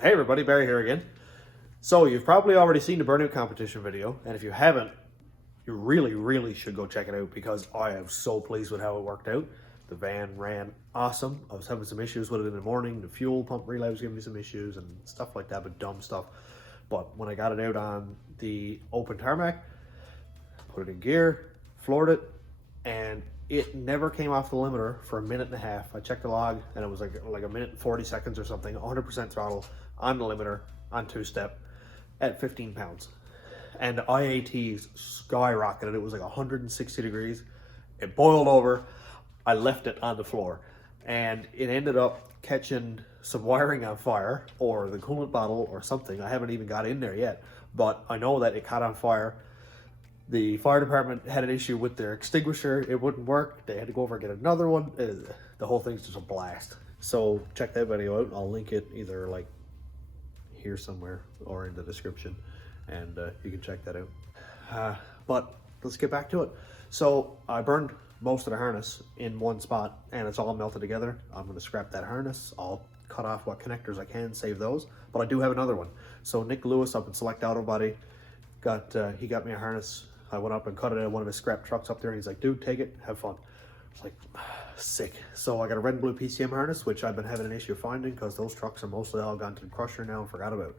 Hey everybody, Barry here again. So you've probably already seen the burnout competition video, and if you haven't, you really should go check it out because I am so pleased with how it worked out. The van ran awesome. I was having some issues with it in the morning. The fuel pump relay was giving me some issues and stuff like that, but dumb stuff. But when I got it out on the open tarmac, put it in gear, floored it, and it never came off the limiter for a minute and a half. I checked the log and it was like a minute and 40 seconds or something, 100% throttle on the limiter on two-step at 15 pounds. And the IATs skyrocketed. It was like 160 degrees. It boiled over. I left it on the floor and it ended up catching some wiring on fire or the coolant bottle or something. I haven't even got in there yet, but I know that it caught on fire. The fire department had an issue with their extinguisher. It wouldn't work. They had to go over and get another one. The whole thing's just a blast. So check that video out. I'll link it either like here somewhere or in the description, and you can check that out. But let's get back to it. So I burned most of the harness in one spot and it's all melted together. I'm going to scrap that harness. I'll cut off what connectors I can, save those, but I do have another one. So Nick Lewis up in Select Auto Body he got me a harness. I went up and cut it in one of his scrap trucks up there, and he's like, dude, take it, have fun. It's like, sick. So I got a red and blue PCM harness, which I've been having an issue finding because those trucks are mostly all gone to the crusher now and forgot about.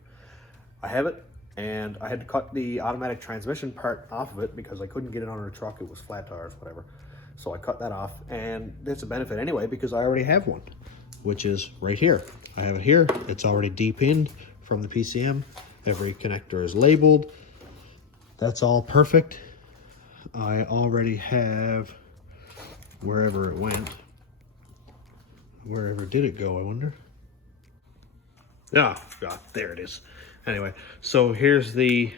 I have it, and I had to cut the automatic transmission part off of it because I couldn't get it on the truck. It was flat tires, whatever. So I cut that off, and it's a benefit anyway because I already have one, which is right here. I have it here. It's already depinned from the PCM. Every connector is labeled. That's all perfect. I already have wherever it went. Wherever did it go, I wonder? Ah, God, there it is. Anyway, so here's the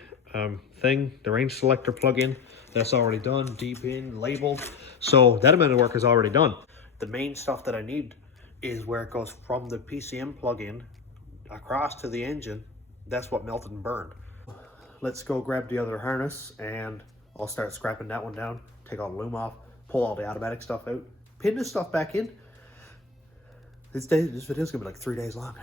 thing, the range selector plug-in. That's already done, deep in, labeled. So that amount of work is already done. The main stuff that I need is where it goes from the PCM plug-in across to the engine. That's what melted and burned. Let's go grab the other harness and I'll start scrapping that one down, take all the loom off, pull all the automatic stuff out, pin this stuff back in. This video's gonna be like 3 days long.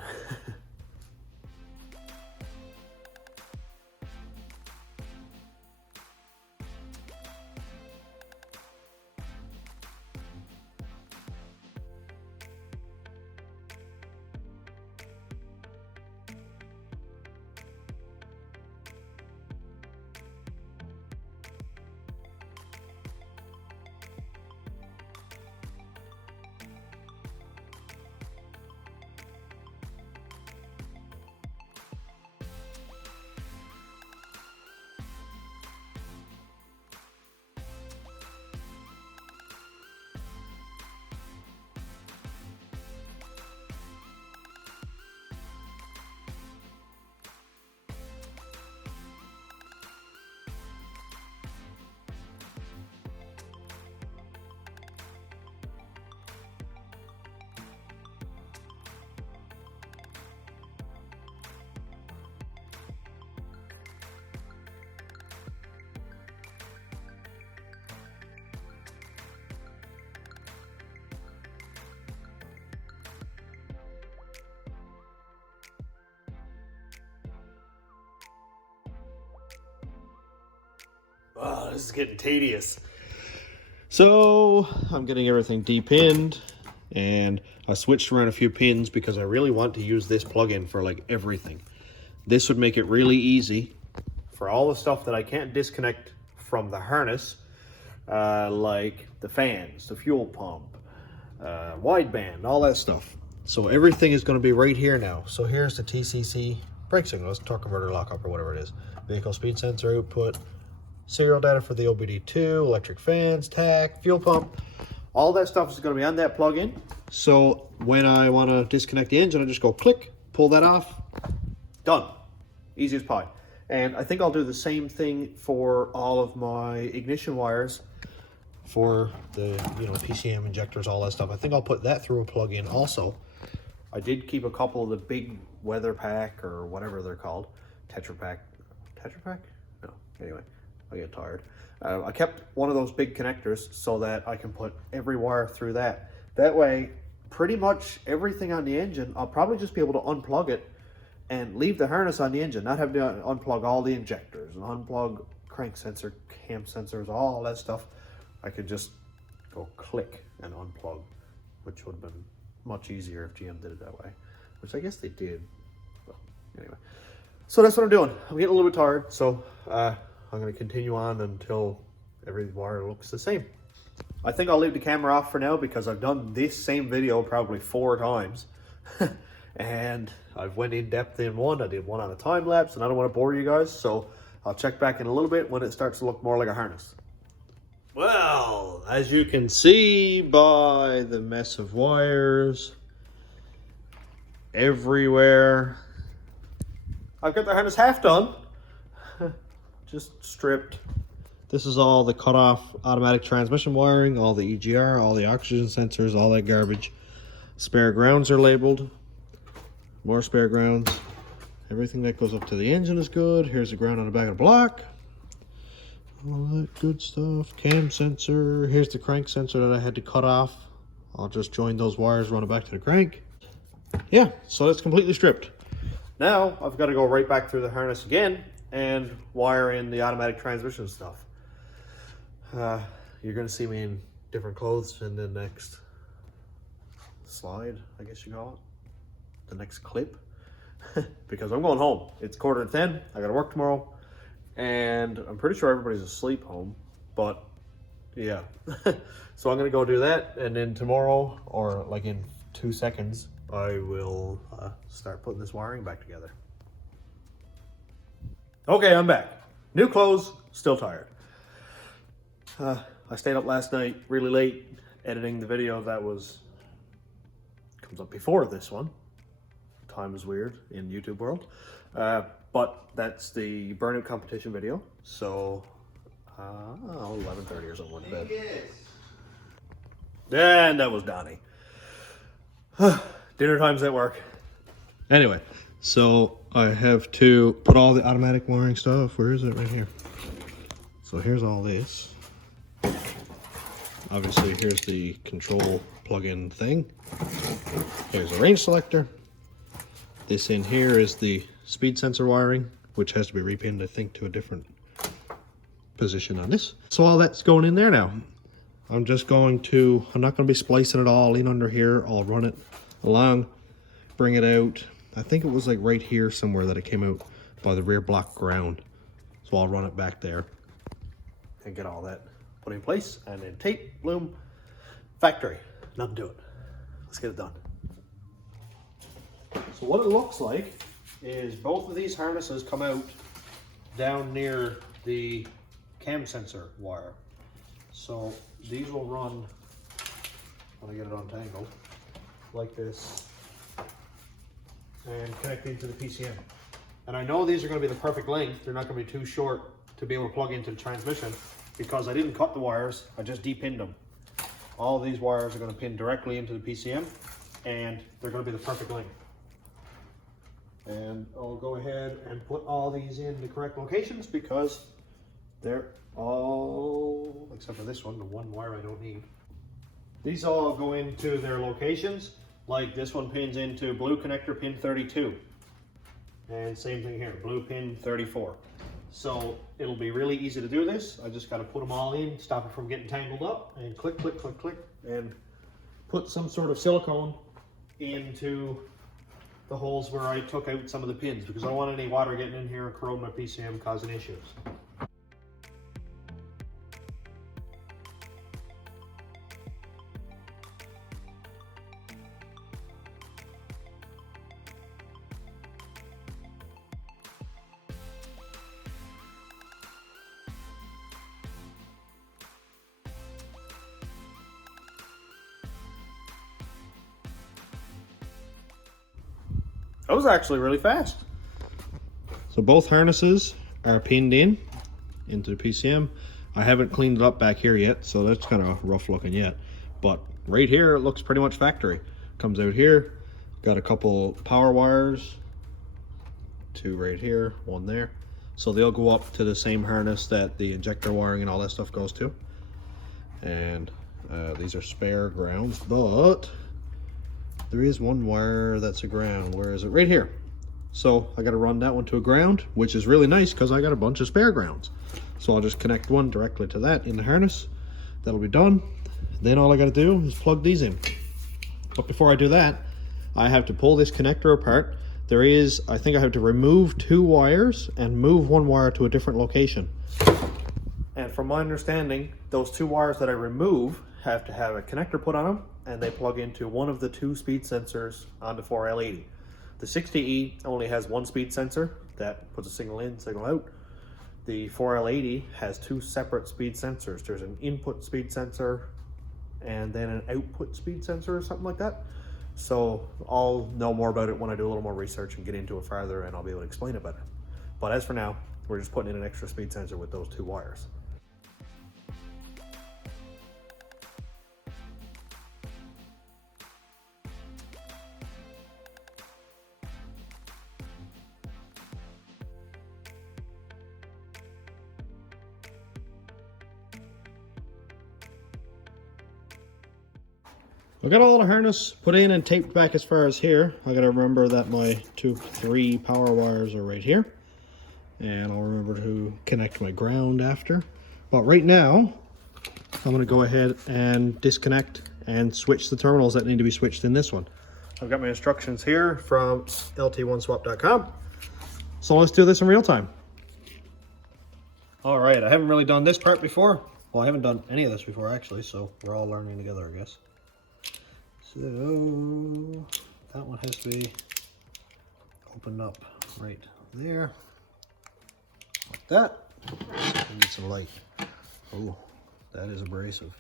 Oh, this is getting tedious. So I'm getting everything depinned, and I switched around a few pins because I really want to use this plug-in for like everything. This would make it really easy for all the stuff that I can't disconnect from the harness, like the fans, the fuel pump, wideband, all that stuff. So everything is going to be right here now. So here's the TCC brake signals, torque converter lockup or whatever it is, vehicle speed sensor output, serial data for the OBD2, electric fans, tach, fuel pump. All that stuff is going to be on that plug-in. So when I want to disconnect the engine, I just go click, pull that off, done. Easy as pie. And I think I'll do the same thing for all of my ignition wires for the PCM injectors, all that stuff. I think I'll put that through a plug-in also. I did keep a couple of the big weather pack or whatever they're called. Tetra Pak? No, anyway. I get tired. I kept one of those big connectors so that I can put every wire through that. That way, pretty much everything on the engine, I'll probably just be able to unplug it and leave the harness on the engine, not have to unplug all the injectors and unplug crank sensor, cam sensors, all that stuff. I could just go click and unplug, which would have been much easier if GM did it that way, which I guess they did. Well, anyway, so that's what I'm doing. I'm getting a little bit tired, so I'm going to continue on until every wire looks the same. I think I'll leave the camera off for now because I've done this same video probably 4 times. And I've went in depth in one. I did one on a time lapse, and I don't want to bore you guys, so I'll check back in a little bit when it starts to look more like a harness. Well, as you can see by the mess of wires everywhere, I've got the harness half done, just stripped. This is all the cut off automatic transmission wiring, all the EGR, all the oxygen sensors, all that garbage. Spare grounds are labeled. More spare grounds. Everything that goes up to the engine is good. Here's the ground on the back of the block. All that good stuff. Cam sensor. Here's the crank sensor that I had to cut off. I'll just join those wires, run it back to the crank. Yeah, so it's completely stripped. Now I've got to go right back through the harness again and wire in the automatic transmission stuff. You're going to see me in different clothes in the next slide, I guess you call it. The next clip. Because I'm going home. It's 9:45. I got to work tomorrow. And I'm pretty sure everybody's asleep home. But yeah. So I'm going to go do that. And then tomorrow, or like in 2 seconds, I will start putting this wiring back together. Okay, I'm back. New clothes, still tired. I stayed up last night really late editing the video that comes up before this one. Time is weird in YouTube world. But that's the burnout competition video. So 11:30 or something like that. And that was Donnie. Dinner time's at work. Anyway, so I have to put all the automatic wiring stuff. Where is it? Right here. So here's all this. Obviously, here's the control plug-in thing. There's a range selector. This in here is the speed sensor wiring, which has to be repinned, I think, to a different position on this. So all that's going in there now. I'm not going to be splicing it all in under here. I'll run it along, bring it out. I think it was like right here somewhere that it came out by the rear block ground. So I'll run it back there and get all that put in place, and then tape, loom, factory, nothing to it. Let's get it done. So what it looks like is both of these harnesses come out down near the cam sensor wire. So these will run, when I get it untangled, like this, and connect into the PCM. And I know these are going to be the perfect length. They're not going to be too short to be able to plug into the transmission, because I didn't cut the wires, I just depinned them. All these wires are going to pin directly into the PCM, and they're going to be the perfect length. And I'll go ahead and put all these in the correct locations because they're all, except for this one, the one wire I don't need. These all go into their locations. Like this one pins into blue connector pin 32. And same thing here, blue pin 34. So it'll be really easy to do this. I just got to put them all in, stop it from getting tangled up, and click, click, click, click, and put some sort of silicone into the holes where I took out some of the pins, because I don't want any water getting in here and corroding my PCM, causing issues. That was actually really fast. So both harnesses are pinned into the PCM. I haven't cleaned it up back here yet, so that's kind of rough looking yet. But right here, it looks pretty much factory. Comes out here, got a couple power wires, 2 right here, 1 there. So they'll go up to the same harness that the injector wiring and all that stuff goes to. And these are spare grounds, but there is one wire that's a ground. Where is it? Right here. So I got to run that one to a ground, which is really nice because I got a bunch of spare grounds. So I'll just connect one directly to that in the harness. That'll be done. Then all I got to do is plug these in. But before I do that, I have to pull this connector apart. I think I have to remove 2 wires and move 1 wire to a different location. And from my understanding, those 2 wires that I remove have to have a connector put on them, and they plug into one of the 2 speed sensors on the 4L80. The 60E only has 1 speed sensor that puts a signal in, signal out. The 4L80 has 2 separate speed sensors. There's an input speed sensor and then an output speed sensor or something like that. So I'll know more about it when I do a little more research and get into it farther, and I'll be able to explain it better. But as for now, we're just putting in an extra speed sensor with those 2 wires. I got all the harness put in and taped back as far as here. I gotta remember that my 3 power wires are right here. And I'll remember to connect my ground after. But right now, I'm gonna go ahead and disconnect and switch the terminals that need to be switched in this one. I've got my instructions here from lt1swap.com. So let's do this in real time. All right, I haven't really done this part before. Well, I haven't done any of this before actually, so we're all learning together, I guess. So that one has to be opened up right there, like that. I need some light. Oh, that is abrasive.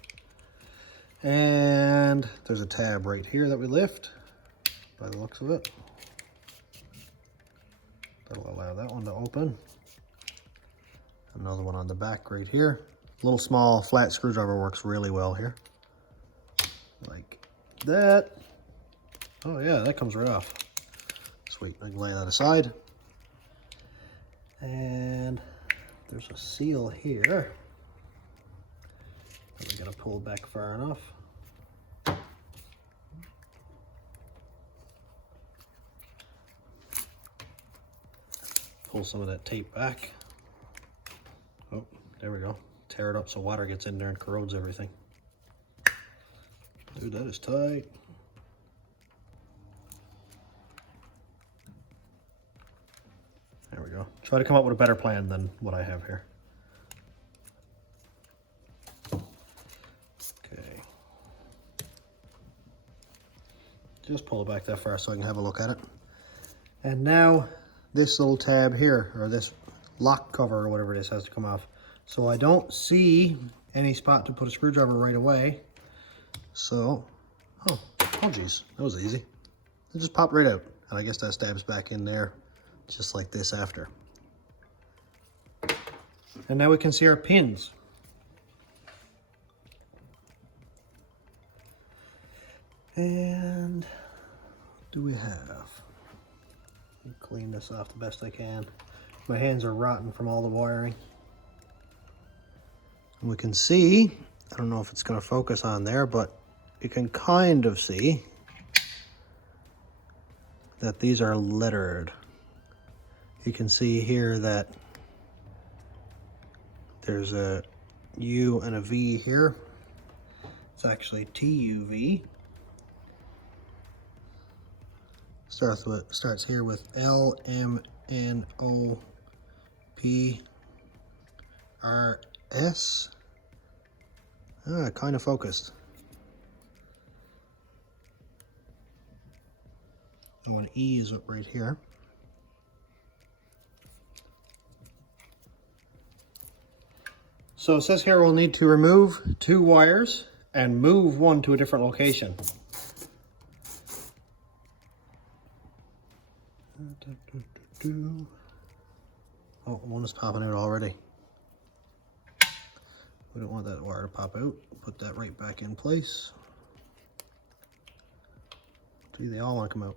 And there's a tab right here that we lift by the looks of it. That'll allow that one to open. Another one on the back right here. Little small flat screwdriver works really well here. Like that. Oh yeah, that comes right off. Sweet, I can lay that aside. And there's a seal here that we gotta pull back far enough. Pull some of that tape back. Oh, there we go. Tear it up so water gets in there and corrodes everything. Dude, that is tight. There we go. Try to come up with a better plan than what I have here. Okay. Just pull it back that far so I can have a look at it. And now this little tab here, or this lock cover or whatever it is, has to come off. So I don't see any spot to put a screwdriver right away. So, oh geez, that was easy. It just popped right out. And I guess that stabs back in there just like this after. And now we can see our pins. And what do we have? Clean this off the best I can. My hands are rotten from all the wiring. And we can see, I don't know if it's going to focus on there, but you can kind of see that these are lettered. You can see here that there's a U and a V here. It's actually TUV. Starts here with L, M, N, O, P, R, S. Kind of focused. And one E is up right here. So it says here we'll need to remove 2 wires and move one to a different location. Oh, one is popping out already. We don't want that wire to pop out. Put that right back in place. See, they all want to come out.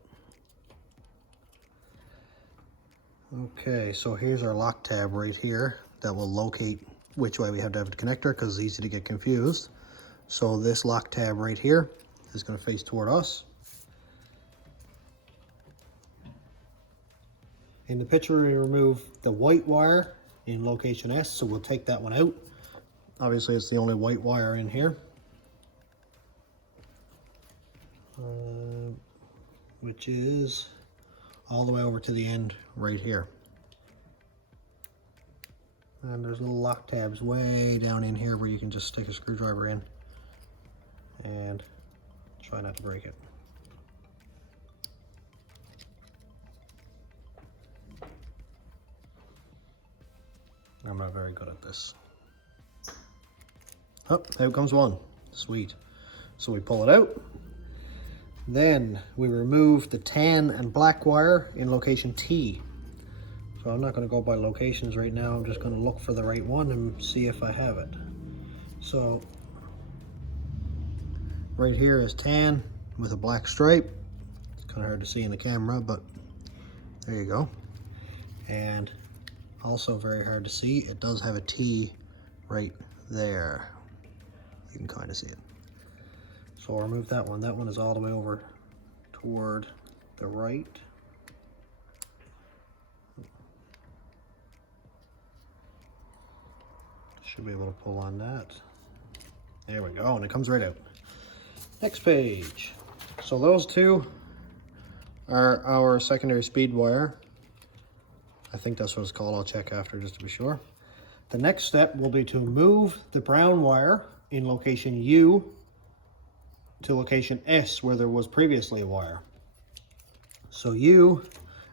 Okay, so here's our lock tab right here that will locate which way we have to have the connector, because it's easy to get confused. So this lock tab right here is going to face toward us. In the picture, we remove the white wire in location S, so we'll take that one out. Obviously, it's the only white wire in here. Which is all the way over to the end right here. And there's little lock tabs way down in here where you can just stick a screwdriver in and try not to break it. I'm not very good at this. Oh, there comes one. Sweet. So we pull it out. Then we remove the tan and black wire in location T. So I'm not going to go by locations right now. I'm just going to look for the right one and see if I have it. So right here is tan with a black stripe. It's kind of hard to see in the camera, but there you go. And also very hard to see, it does have a T right there. You can kind of see it. So I'll remove that one. That one is all the way over toward the right. Should be able to pull on that. There we go, and it comes right out. Next page. So those two are our secondary speed wire. I think that's what it's called. I'll check after just to be sure. The next step will be to move the brown wire in location U to location S where there was previously a wire. So U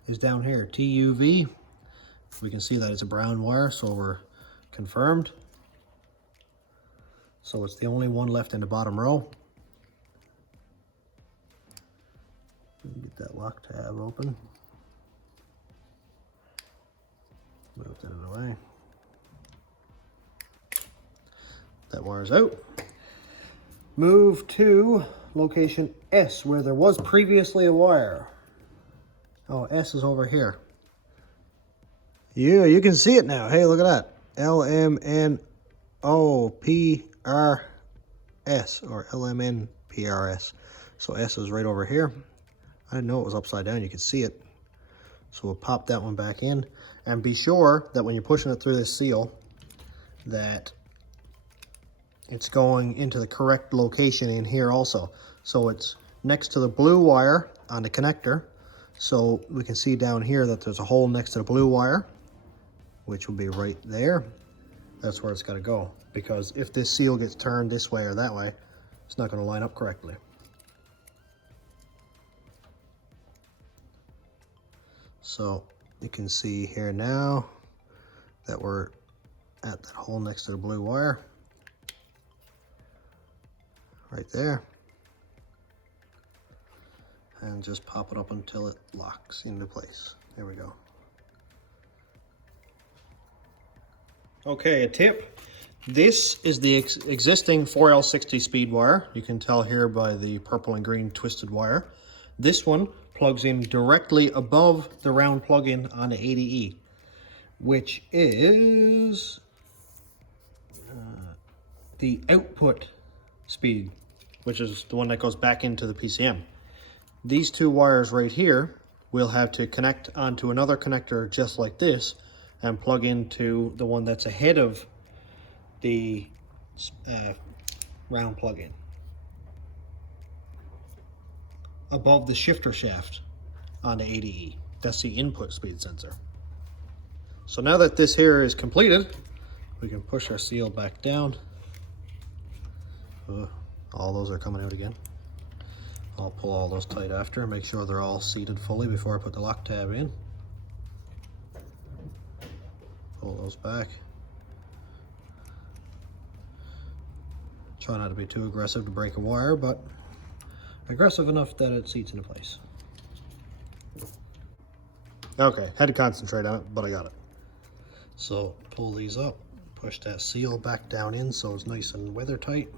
is down here, TUV. We can see that it's a brown wire, so we're confirmed. So it's the only one left in the bottom row. Get that lock tab open. Move that out of the way. That wire's out. Move to location S where there was previously a wire. Oh, S is over here. Yeah, you can see it now. Hey, look at that. LMNOPRS or LMNPRS. So S is right over here. I didn't know it was upside down. You could see it. So we'll pop that one back in. And be sure that when you're pushing it through this seal, that it's going into the correct location in here also. So it's next to the blue wire on the connector. So we can see down here that there's a hole next to the blue wire, which will be right there. That's where it's got to go. Because if this seal gets turned this way or that way, it's not going to line up correctly. So you can see here now that we're at that hole next to the blue wire. Right there. And just pop it up until it locks into place. There we go. Okay, a tip. This is the existing 4L60 speed wire. You can tell here by the purple and green twisted wire. This one plugs in directly above the round plug-in on the 80E, which is the output speed, which is the one that goes back into the PCM. These two wires right here will have to connect onto another connector just like this and plug into the one that's ahead of the round plug-in, above the shifter shaft on the 80E. That's the input speed sensor. So now that this here is completed, we can push our seal back down. All those are coming out again. I'll pull all those tight after and make sure they're all seated fully before I put the lock tab in. Pull those back. Try not to be too aggressive to break a wire, but aggressive enough that it seats into place. Okay, had to concentrate on it, but I got it. So pull these up, push that seal back down in so it's nice and weather tight.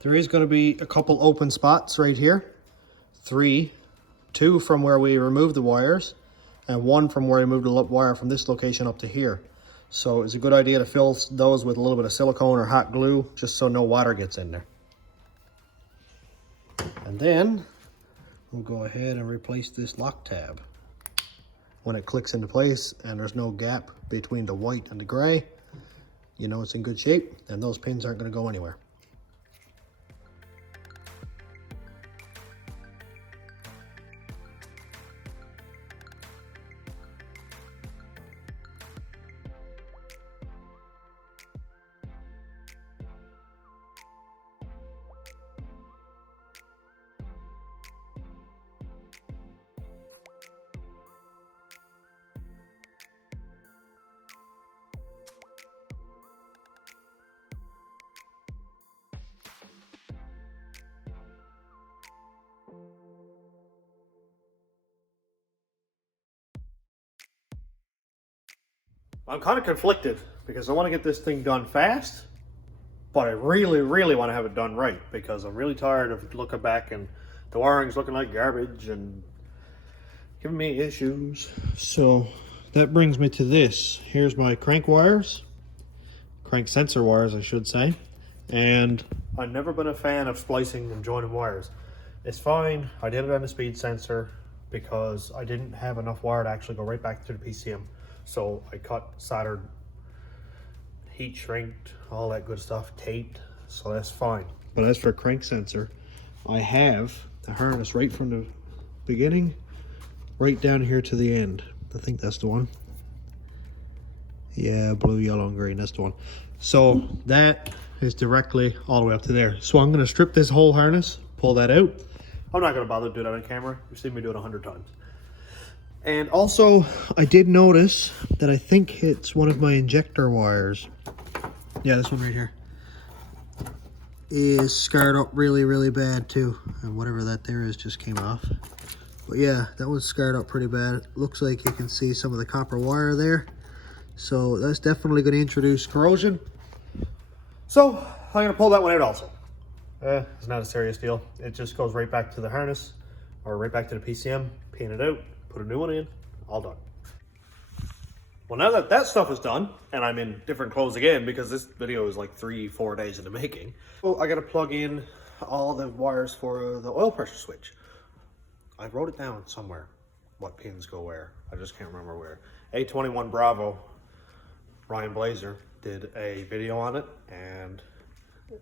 There is going to be a couple open spots right here. 3, 2 from where we removed the wires, and 1 from where we moved the wire from this location up to here. So it's a good idea to fill those with a little bit of silicone or hot glue, just so no water gets in there. And then we'll go ahead and replace this lock tab. When it clicks into place and there's no gap between the white and the gray, you know it's in good shape, and those pins aren't going to go anywhere. I'm kind of conflicted because I want to get this thing done fast, but I really, really want to have it done right because I'm really tired of looking back and the wiring's looking like garbage and giving me issues. So that brings me to this. Here's my crank wires, crank sensor wires I should say, and I've never been a fan of splicing and joining wires. It's fine, I did it on the speed sensor because I didn't have enough wire to actually go right back to the PCM. So I cut, soldered, heat shrinked, all that good stuff, taped, so that's fine. But as for crank sensor, I have the harness right from the beginning right down here to the end. I think that's the one. Yeah, blue, yellow, and green, that's the one. So that is directly all the way up to there. So I'm gonna strip this whole harness, pull that out. I'm not gonna bother to do that on camera. You've seen me do it 100 times. And also, I did notice that I think it's one of my injector wires. Yeah, this one right here is scarred up really, really bad too. And whatever that there is just came off. But yeah, that one's scarred up pretty bad. It looks like you can see some of the copper wire there. So that's definitely going to introduce corrosion. So I'm gonna pull that one out also. It's not a serious deal. It just goes right back to the harness or right back to the PCM, paint it out, put a new one in, all done. Well, now that that stuff is done, and I'm in different clothes again because this video is like 3-4 days in the making. So I gotta plug in all the wires for the oil pressure switch. I wrote it down somewhere, what pins go where. I just can't remember where. A21 Bravo, Ryan Blazer, did a video on it, and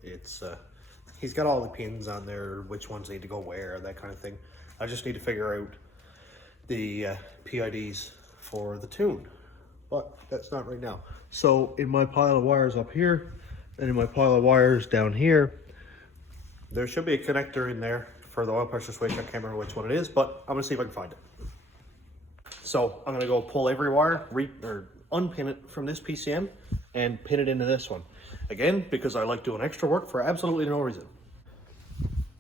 it's, he's got all the pins on there, which ones need to go where, that kind of thing. I just need to figure out the PIDs for the tune. But that's not right now. So in my pile of wires up here and in my pile of wires down here, there should be a connector in there for the oil pressure switch. I can't remember which one it is, but I'm gonna see if I can find it. So I'm gonna go pull every wire, unpin it from this PCM and pin it into this one. Again, because I like doing extra work for absolutely no reason.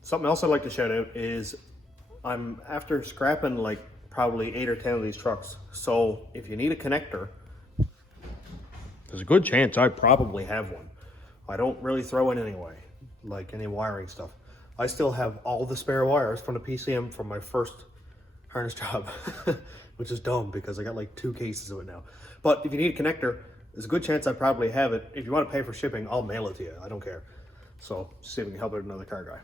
Something else I'd like to shout out is I'm after scrapping like probably 8 or 10 of these trucks. So if you need a connector, there's a good chance I probably have one. I don't really throw in anyway, like any wiring stuff. I still have all the spare wires from the PCM from my first harness job, which is dumb because I got like 2 cases of it now. But if you need a connector, there's a good chance I probably have it. If you want to pay for shipping, I'll mail it to you. I don't care. So see if we can help out another car guy.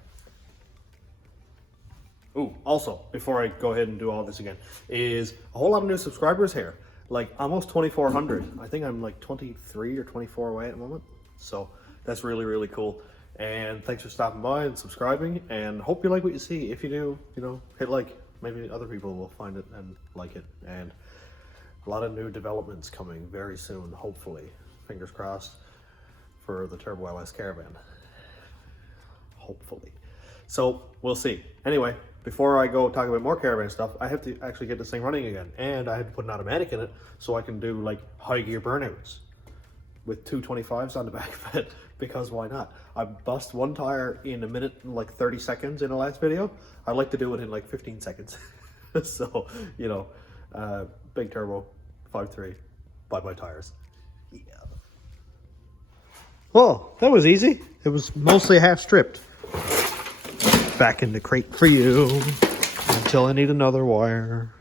Ooh, also, before I go ahead and do all this again, is a whole lot of new subscribers here. Like almost 2,400. I think I'm like 23 or 24 away at the moment. So that's really, really cool. And thanks for stopping by and subscribing, and hope you like what you see. If you do, you know, hit like. Maybe other people will find it and like it. And a lot of new developments coming very soon, hopefully. Fingers crossed for the Turbo LS Caravan. Hopefully. So we'll see. Anyway, before I go talk about more Caravan stuff, I have to actually get this thing running again. And I have to put an automatic in it so I can do like high gear burnouts with 225s on the back of it, because why not? I bust one tire in a minute and like 30 seconds in the last video. I'd like to do it in like 15 seconds. So, you know, big turbo, 5.3, bye-bye tires. Yeah. Well, that was easy. It was mostly half stripped. Back in the crate for you until I need another wire.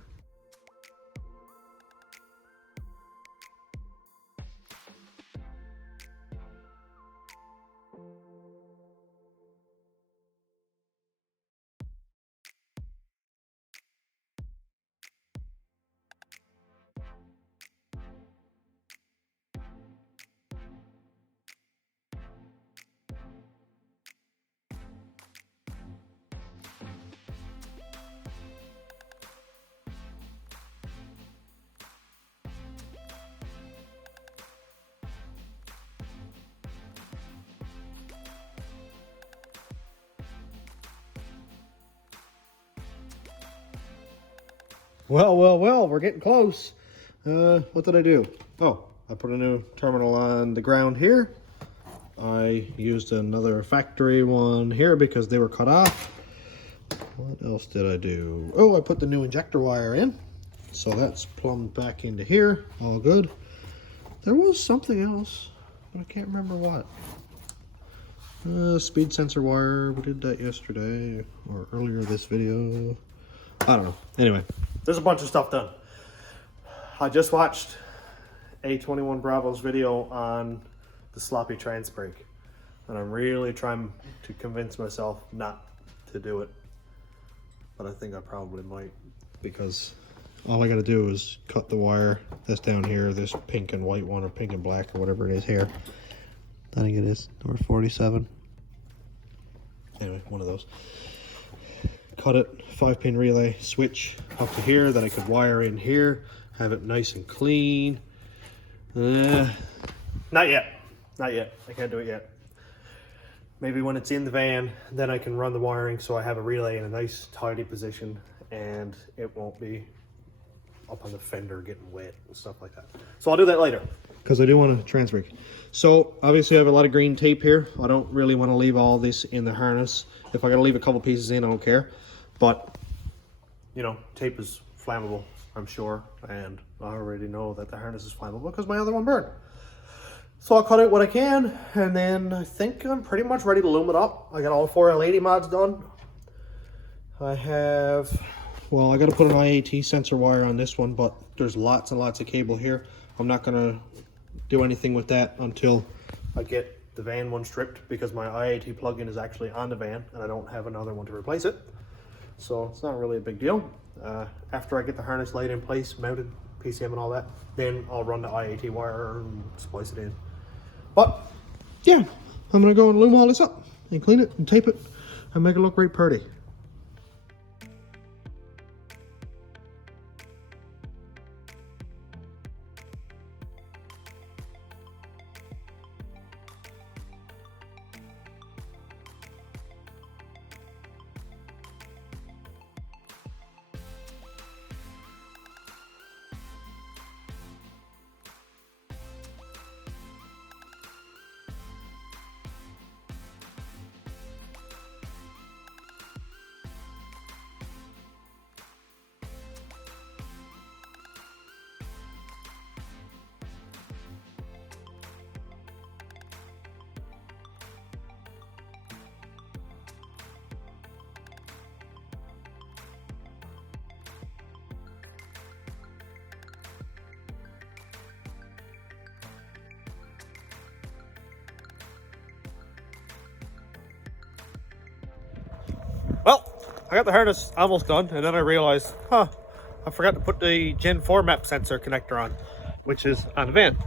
Well, we're getting close. What did I do? Oh, I put a new terminal on the ground here. I used another factory one here because they were cut off. What else did I do? Oh, I put the new injector wire in. So that's plumbed back into here. All good. There was something else, but I can't remember what. Speed sensor wire. We did that yesterday or earlier this video. I don't know. Anyway, there's a bunch of stuff done. I just watched A21 Bravo's video on the sloppy trans brake, and I'm really trying to convince myself not to do it, but I think I probably might, because all I gotta do is cut the wire that's down here, this pink and white one, or pink and black, or whatever it is here. I think it is number 47. Anyway, one of those. Cut it, 5-pin relay switch up to here that I could wire in here, have it nice and clean. Not yet. Not yet. I can't do it yet. Maybe when it's in the van, then I can run the wiring so I have a relay in a nice tidy position and it won't be up on the fender getting wet and stuff like that. So I'll do that later. Because I do want to trans brake. So obviously I have a lot of green tape here. I don't really want to leave all this in the harness. If I gotta leave a couple pieces in, I don't care. But, you know, tape is flammable, I'm sure. And I already know that the harness is flammable because my other one burned. So I'll cut out what I can, and then I think I'm pretty much ready to loom it up. I got all 4 L80 mods done. I have, well, I got to put an IAT sensor wire on this one, but there's lots and lots of cable here. I'm not going to do anything with that until I get the van one stripped, because my IAT plug-in is actually on the van, and I don't have another one to replace it. So it's not really a big deal. After I get the harness laid in place, mounted, PCM and all that, then I'll run the IAT wire and splice it in. But yeah, I'm gonna go and loom all this up and clean it and tape it and make it look right pretty. Well, I got the harness almost done, and then I realized, I forgot to put the Gen 4 map sensor connector on, which is on the van.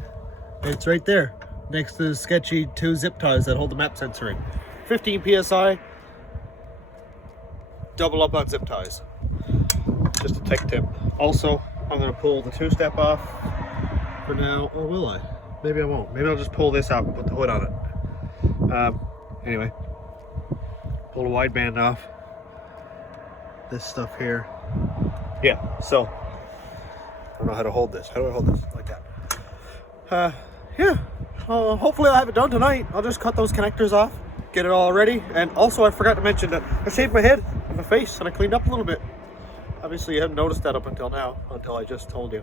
It's right there, next to the sketchy 2 zip ties that hold the map sensor in. 15 PSI, double up on zip ties. Just a tech tip. Also, I'm gonna pull the 2-step off for now, or will I? Maybe I won't. Maybe I'll just pull this out and put the hood on it. Anyway, pull the wideband off. This stuff here. Yeah, so I don't know how to hold this. How do I hold this? Like that. Yeah. Hopefully I'll have it done tonight. I'll just cut those connectors off, get it all ready. And also I forgot to mention that I shaved my head and my face and I cleaned up a little bit. Obviously you haven't noticed that up until now, until I just told you.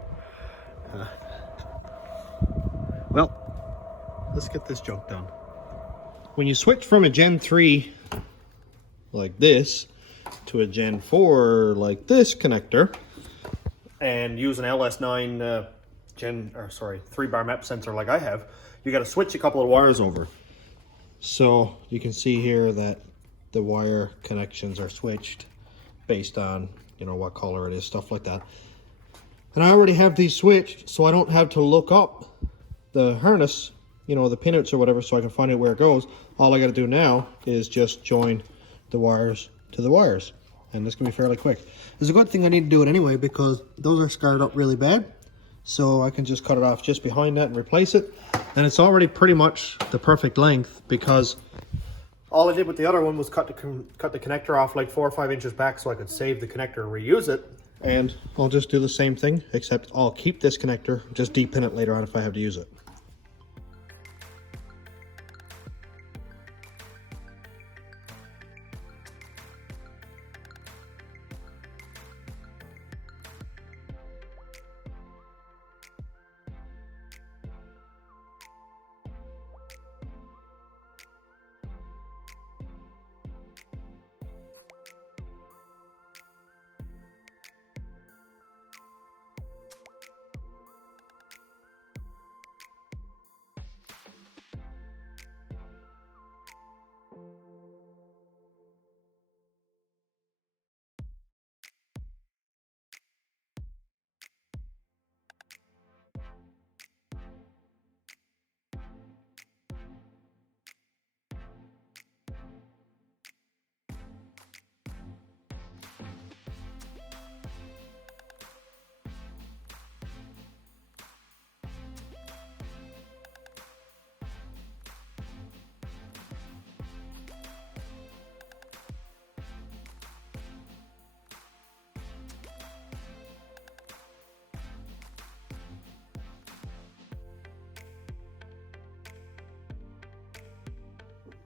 Well, let's get this junk done. When you switch from a Gen 3 like this to a Gen 4 like this connector and use an LS9 3-bar map sensor like I have, you got to switch a couple of wires over. So you can see here that the wire connections are switched based on, you know, what color it is, stuff like that. And I already have these switched, so I don't have to look up the harness, you know, the pinouts or whatever, so I can find out where it goes. All I got to do now is just join the wires to the wires, and this can be fairly quick. It's a good thing I need to do it anyway, because those are scarred up really bad, so I can just cut it off just behind that and replace it. And it's already pretty much the perfect length, because all I did with the other one was cut the connector off like 4 or 5 inches back so I could save the connector and reuse it, And I'll just do the same thing, except I'll keep this connector, just depin it later on if I have to use it.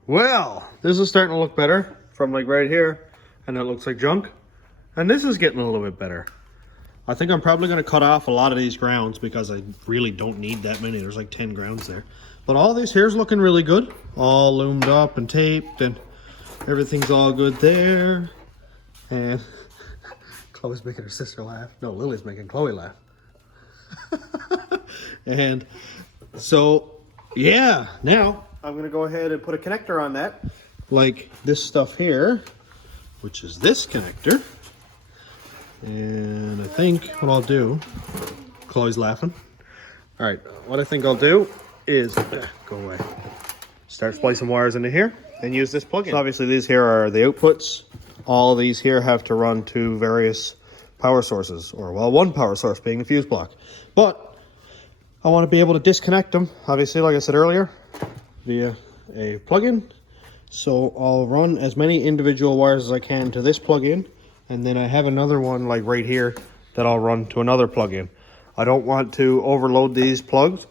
Well, this is starting to look better from like right here, and it looks like junk. And this is getting a little bit better. I think I'm probably going to cut off a lot of these grounds because I really don't need that many. There's like 10 grounds there. But all this here is looking really good. All loomed up and taped, and everything's all good there. And Chloe's making her sister laugh. No, Lily's making Chloe laugh. And so, yeah, now I'm going to go ahead and put a connector on that. Like this stuff here, which is this connector. And I think what I'll do, Chloe's laughing. All right, what I think I'll do is, go away. Start splicing wires into here and use this plug-in. So obviously these here are the outputs. All these here have to run to various power sources, or well, one power source being the fuse block. But I want to be able to disconnect them, obviously, like I said earlier, via a plug-in. So I'll run as many individual wires as I can to this plug-in, and then I have another one like right here that I'll run to another plug-in. I don't want to overload these plugs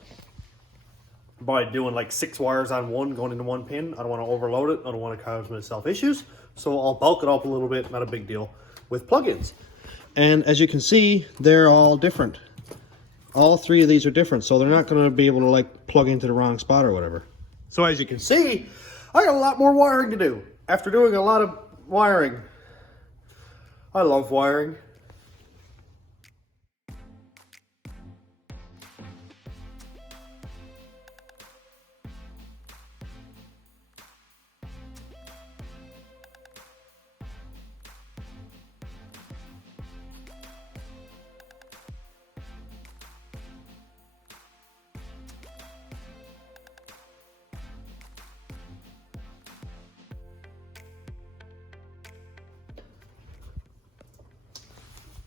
by doing like 6 wires on one going into one pin. I don't want to overload it. I don't want to cause myself issues. So I'll bulk it up a little bit, not a big deal, with plugins. And as you can see, they're all different. All 3 of these are different, so they're not going to be able to like plug into the wrong spot or whatever. So as you can see, I got a lot more wiring to do. After doing a lot of wiring, I love wiring.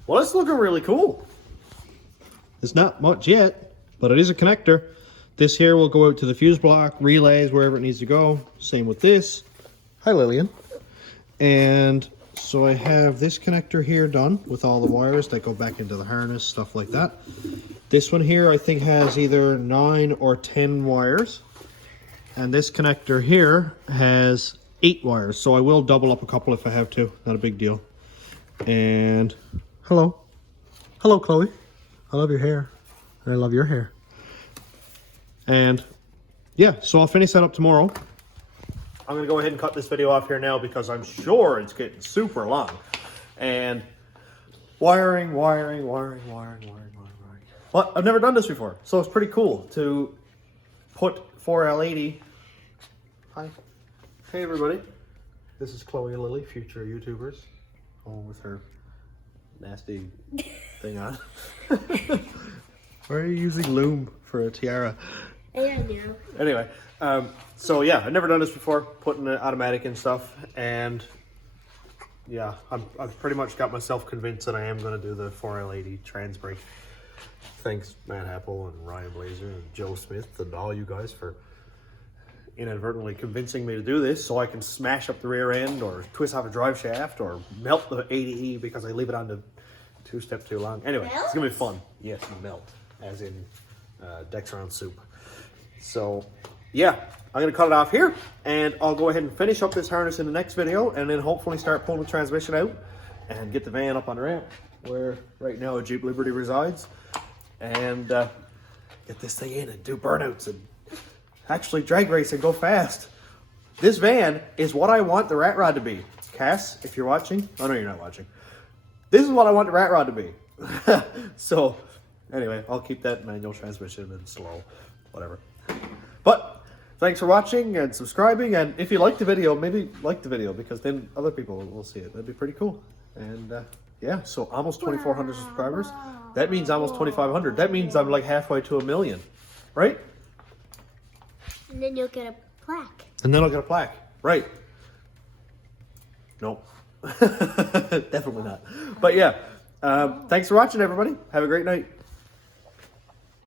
Well, it's looking really cool. It's not much yet, but it is a connector. This here will go out to the fuse block, relays, wherever it needs to go. Same with this. Hi, Lillian. And so I have this connector here done with all the wires that go back into the harness, stuff like that. This one here I think has either 9 or 10 wires. And this connector here has 8 wires. So I will double up a couple if I have to. Not a big deal. And hello. Hello, Chloe. I love your hair. I love your hair. And yeah, so I'll finish that up tomorrow. I'm going to go ahead and cut this video off here now because I'm sure it's getting super long. And wiring. Well, I've never done this before, so it's pretty cool to put 4L80. Hi. Hey, everybody. This is Chloe and Lily, future YouTubers. Oh, with her nasty thing on. Why are you using Loom for a tiara? I don't know. Anyway, so yeah, I've never done this before, putting an automatic and stuff, and yeah, I've pretty much got myself convinced that I am going to do the 4L80 trans brake. Thanks, Matt Apple and Ryan Blazer and Joe Smith and all you guys for inadvertently convincing me to do this so I can smash up the rear end or twist off a drive shaft or melt the 80E because I leave it on the 2 steps too long. Anyway, it's gonna be fun. Yes, melt, as in Dexron soup. So, yeah, I'm gonna cut it off here, and I'll go ahead and finish up this harness in the next video, and then hopefully start pulling the transmission out and get the van up on the ramp where right now a Jeep Liberty resides, and get this thing in and do burnouts and actually drag race and go fast. This van is what I want the rat rod to be. Cass, if you're watching, oh no, you're not watching. This is what I want the rat rod to be. So, anyway, I'll keep that manual transmission and slow, whatever. But thanks for watching and subscribing. And if you like the video, maybe like the video, because then other people will see it. That'd be pretty cool. And yeah, so almost 2,400 subscribers. That means almost 2,500. That means I'm like halfway to 1 million, right? And then you'll get a plaque. And then I'll get a plaque, right? Nope. Definitely not. But yeah, thanks for watching, everybody. Have a great night.